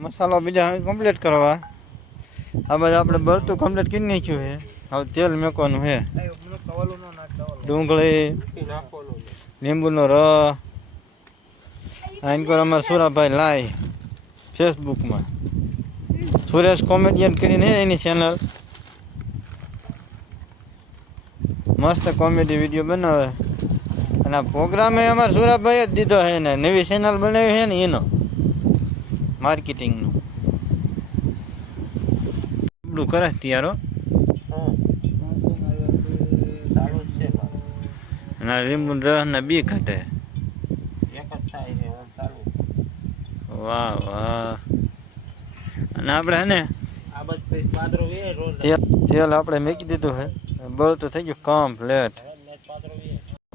મસાલો બીજા કમ્પ્લીટ કરવા આ બધું આપણે બળતું કમ્પ્લીટ કરી નાખ્યું છે. હવે તેલ મેકવાનું છે, ડુંગળી, લીંબુનો રસ. આઈન પર અમારા સુરાભાઈ લાઈ ફેસબુકમાં સુરેશ કોમેડિયન કરીને એની ચેનલ મસ્ત કોમેડી વિડીયો બનાવે. અને આ પ્રોગ્રામે અમારા સુરાભાઈ જ દીધો છે ને, નવી ચેનલ બનાવી છે ને એનો માર્કેટિંગનું બધું કરે ત્યારો. અને લીંબુ રસના બી કાઢે. વાહ વાહ. અને આપણે હે ને તેલ આપણે મેકી દીધું છે, બળતું થઈ ગયું કમ્પ્લેટ.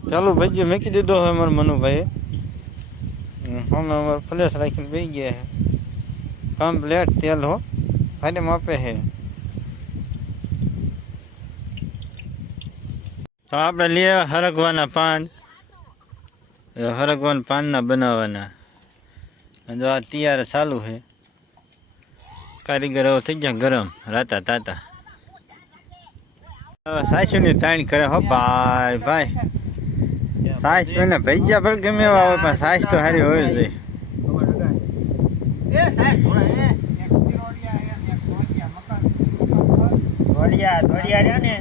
ચાલુ ભાઈ મેકી દીધો હોય અમારે મનુભાઈ. અમે અમારે ફ્લેશ રાખીને બેસી ગયા છે. કમ્પ્લેટ તેલ હો ખાલી માપે છે. તો આપણે લઈએ હરગવાના પાન. હરગવાના પાનના બનાવવાના. જો આ તૈયાર ચાલુ છે. કારીગર થઈ ગયા ગરમ રાતા તાતા. સાસુની તાણી કરે હો ભાઈ ભાઈ. સાસ એને ભૈયા ભલે ગમે એવા હોય પણ સાસ તો સારી હોય જ. ધોળિયા રહ્યા ને